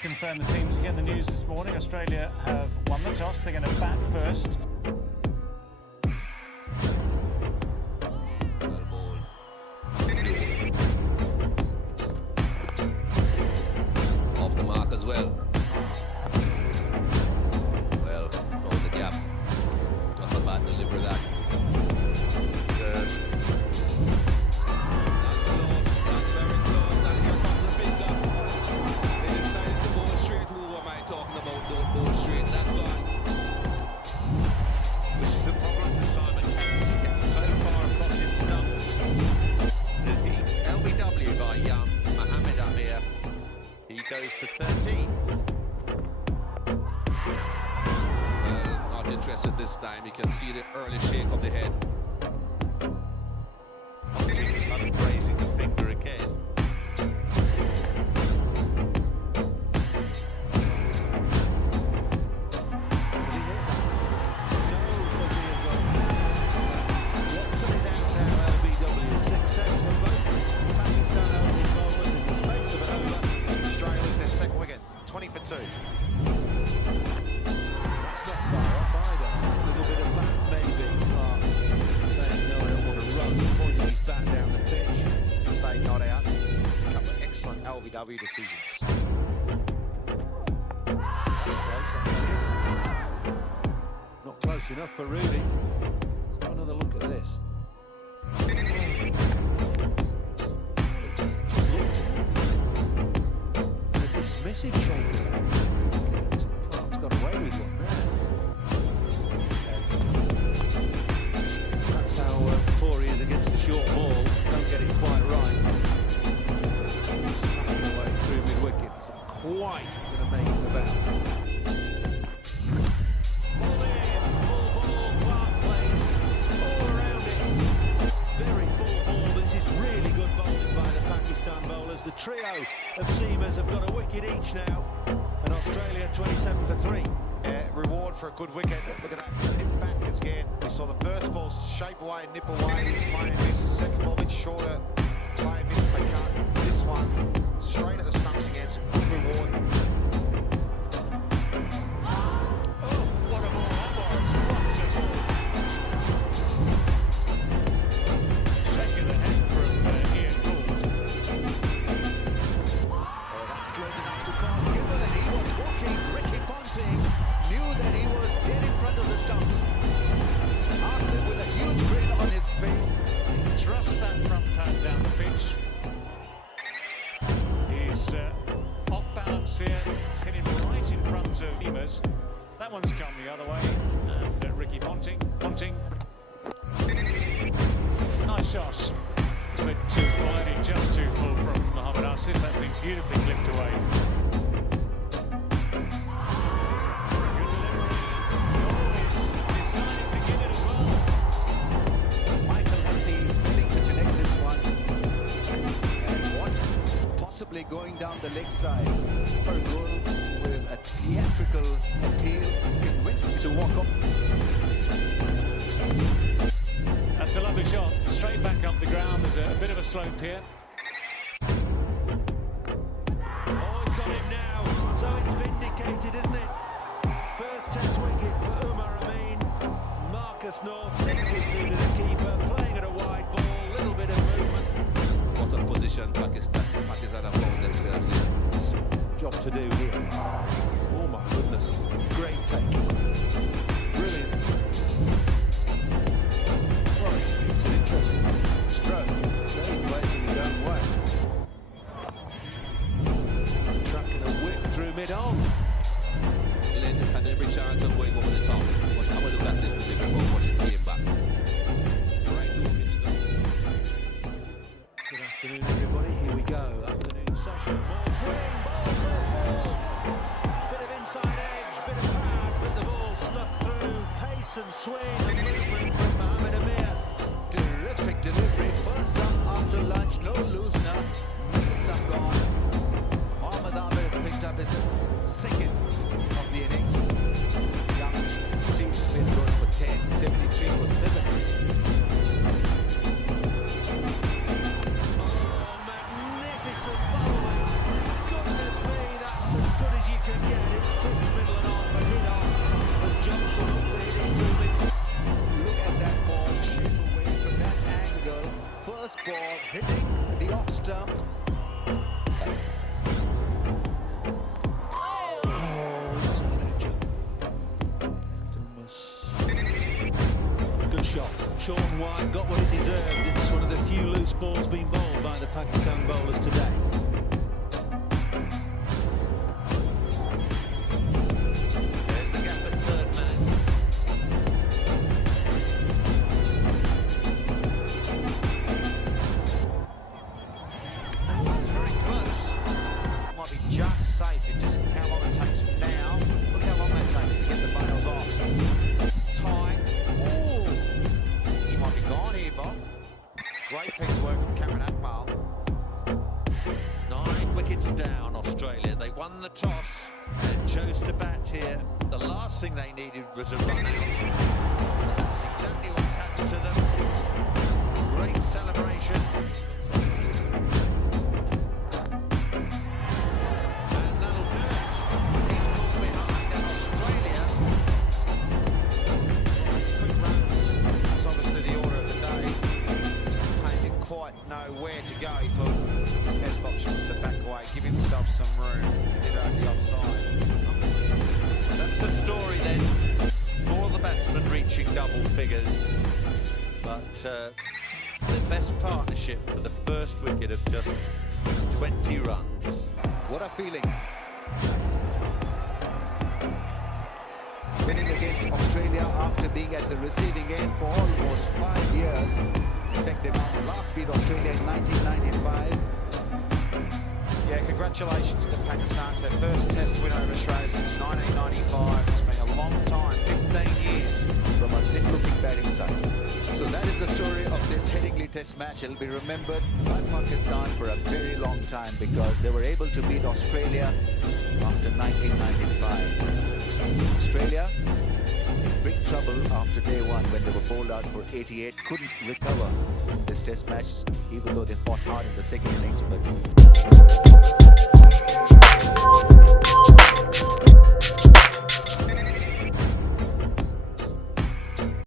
Confirm the teams again. The news this morning: Australia have won the toss. They're going to bat first. Off the mark as well. Well, throws the gap. Not a bad delivery that. That's close. That's very close. And here comes a big gap. They decided to go straight. Who am I talking about? Don't go straight. That's gone. This is the problem for Simon. Gets so far across his stump. The LBW by Mohammad Amir. He goes for 13. Well, not interested this time. You can see the early shake of the head. I'm raising the finger again. Watson is out now, LBW. Successful both Pakistan opening bowlers in the space of an over. Australia's their second wicket, 20 for 2. That's not far off either. A little bit of back maybe. Saying no, I don't want to run, pointing his bat down the pitch. Say not out. A couple of excellent LBW decisions. Not close enough for Rudy. Let's have another look at this. A dismissive shake of that. Clark's got away with one there. That's how poor he is against the short ball. Don't get it quite right. Smacking away through mid-wicket. Quite going to make it about. Ball in, full ball, Clark plays all around it. Very full ball. This is really good bowling by the Pakistan bowlers. The trio of seamers have got a wicket each now. And Australia 27 for 3. Reward for a good wicket. Look at that. Nip back again. We saw the first ball shape away, nip away. Playing this. Second ball a bit shorter. Playing this, but can't. This one straight at the stumps again. Some good reward. Oh, what a ball that was. Second ahead from Ian Gould. Oh, that's close enough to call. Given that he was walking, Ricky Ponting knew that he was dead in front of the stumps. Asif with a huge grin on his face. He's thrust that front hand down the pitch. He's off balance here. It's hitting right in front of Umer's. That one's come the other way. And Ricky Ponting. Nice shot. A bit too full, only just too full from Mohammad Asif. That's been beautifully clipped away. Going down the leg side for a goal with a theatrical appeal, convinced to walk up. That's a lovely shot, straight back up the ground. There's a bit of a slope here. Oh, he's got him now. So it's vindicated, isn't it? First test wicket for Umer Amir. Marcus North takes it through to the keeper, playing at a wide ball, little bit of movement. What a position Pakistan have found themselves in. Job to do here. Oh my goodness. Great take. Brilliant. Well, it's an interesting stroke. So he plays in his own way. Tracking a whip through mid-on. Len had every chance of going over the top. But have a look at this delivery before it came back. Right looking stuff. Good afternoon, everybody. Here we go. Afternoon session. Ball swing. Ball. Bit of inside edge, bit of pad, but the ball snuck through. Pace and swing and movement from Mohammad Amir. Terrific delivery. First up after lunch. No loosener. Middle stuff gone. Mohammad Amir has picked up his second of the innings. Young Steve Smith goes for 10. 73 for 7. Magnificent bowling. Goodness me, that's as good side got what it deserved. It's one of the few loose balls being bowled by the Pakistan bowlers today. There's the gap at third man. Very close. Might be just safe. It's just how long it takes from now. Look how long that takes to get the bails off. It's tight. Oh, he might be gone here, Bob. Great piece of work from Cameron Akmal. 9 wickets down, Australia. They won the toss and chose to bat here. The last thing they needed was a run out. And that's exactly what's happened to them. Great celebration. And that'll do it. He's caught behind, and Australia. Quick runs was obviously the order of the day. He didn't quite know where to go. He thought his best option was to back away, give himself some room, get over the offside. That's the story then. All the batsmen reaching double figures. But the best partnership for the first wicket of just 20 runs. What a feeling. Winning against Australia after being at the receiving end for almost 5 years. In fact, they last beat Australia in 1995. Yeah, congratulations to Pakistan. It's their first test win over Australia since 1995. It's been a long time, 15 years. From a thick-looking batting side. So that is the story of this Headingley Test match. It'll be remembered by Pakistan for a very long time because they were able to beat Australia after 1995. Australia in big trouble after day one when they were bowled out for 88. Couldn't recover this Test match even though they fought hard in the second innings. But